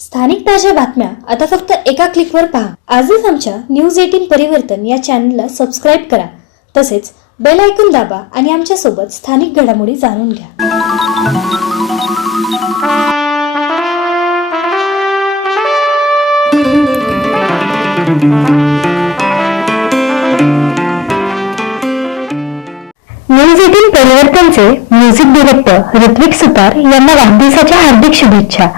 स्थानिक ताज्या बातम्या आता फक्त एका क्लिकवर पहा। आजच आमच्या न्यूज 18 परिवर्तन या चॅनलला सबस्क्राइब करा। तसेच बेल आयकॉन दाबा आणि आमच्या सोबत स्थानिक घडामोडी जाणून घ्या। न्यूज 18 परिवर्तनचे म्युझिक डायरेक्टर ऋत्विक सुतार यांना वाढदिवसाच्या हार्दिक शुभेच्छा।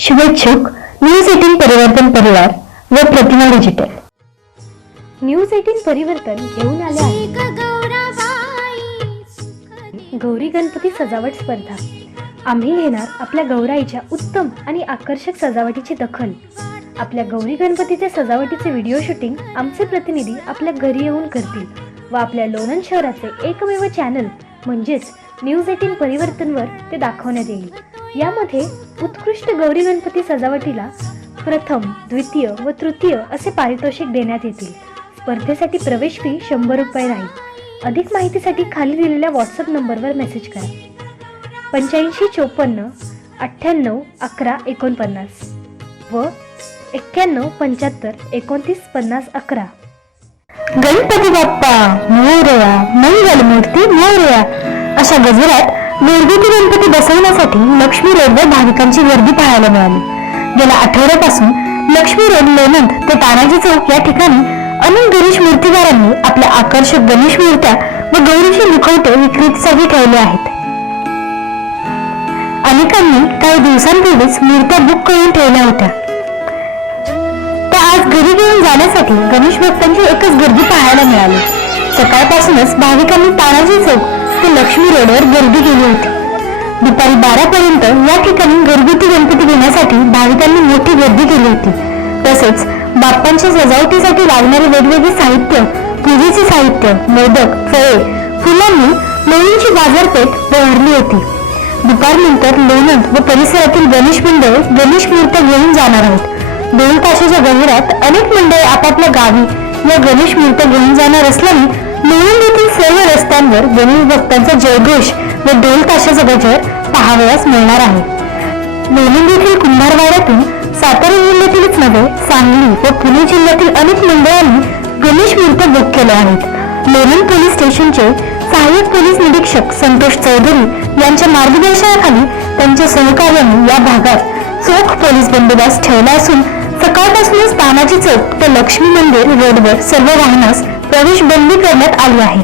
शुभेच्छुक न्यूज 18 परिवर्तन परिवार व प्रतिमा डिजिटल। न्यूज 18 परिवर्तन घेऊन आले आहे गौरी गणपती सजावट स्पर्धा। आम्ही घेणार आपल्या गौराईच्या उत्तम आणि आकर्षक सजावटीची दखल। आपल्या गौरी गणपतीच्या सजावटीचे व्हिडिओ शूटिंग आमचे प्रतिनिधी आपल्या घरी येऊन करतील व आपल्या लोणंद शहराचे एकमेव चॅनल म्हणजेच न्यूज 18 परिवर्तनवर ते दाखवण्यात येईल। यामध्ये उत्कृष्ट गौरी गणपती सजावटीला प्रथम, द्वितीय व तृतीय असे पारितोषिक देण्यात येतील। स्पर्धेसाठी प्रवेश फी 100 रुपये राहील। अधिक माहितीसाठी खाली दिलेल्या व्हॉट्सअप नंबरवर मेसेज करा 8554 98 11 49 व 91 75 29 50 11। गणपती बाप्पा मोरया, मंगल मूर्ती मोरया अशा गजरात घरगुती गणपती बसवण्यासाठी लक्ष्मी रोडवर भाविकांची गर्दी पाहायला मिळाली। गेल्या आठवड्यापासून लक्ष्मी रोड, लोणंद ते तानाजी चौक या ठिकाणी अनेक गणेश मूर्तिकारांनी आपल्या आकर्षक गणेश मूर्त्या व गौरीचे मुखवटे विक्रीसाठी ठेवले आहेत। अनेकांनी काही दिवसांपूर्वीच मूर्त्या बुक करून ठेवल्या होत्या। त्या आज घरी घेऊन जाण्यासाठी गणेश भक्तांची एकच गर्दी पाहायला मिळाली। सकाळपासूनच भाविकांनी तानाजी चौक ते लक्ष्मी रोडवर गर्दी केली होती। दुपारी 12 पर्यंत या ठिकाणी घरगुती गणपती घेण्यासाठी भाविकांनी मोठी गर्दी केली होती। तसेच बाप्पांच्या सजावटीसाठी लागणारे वेगवेगळे साहित्य, पूजेचे साहित्य, मोदक, फळे, फुलांनी लोणंदची बाजारपेठ भरली होती। दुपारनंतर लोणंद व परिसरातील गणेश मंडळ गणेश मूर्त्या घेऊन जाणार आहेत। 2 तासाच्या गजरात अनेक मंडळे आपापल्या गावी या गणेश मूर्त्या घेऊन जाणार असल्याने लोणंद येथील सर्व रस्त्यांवर गणेश भक्तांचा जयघोष व ढोल ताशाचा गजर पाहावयास मिळणार आहे। लोणंद येथील कुंभारवाड्यातून सातारा जिल्ह्यातीलच नव्हे, सांगली व पुणे जिल्ह्यातील अनेक मंडळांनी गणेश मूर्त्या बुक केल्या आहेत। लोणंद पोलीस स्टेशनचे सहाय्यक पोलीस निरीक्षक संतोष चौधरी यांच्या मार्गदर्शनाखाली त्यांच्या सहकार्याने या भागात चोख पोलीस बंदोबस्त ठेवला असून सकाळपासूनच तानाजी चौक ते लक्ष्मी मंदिर रोडवर सर्व वाहनास प्रवेश बंदी करण्यात आली आहे।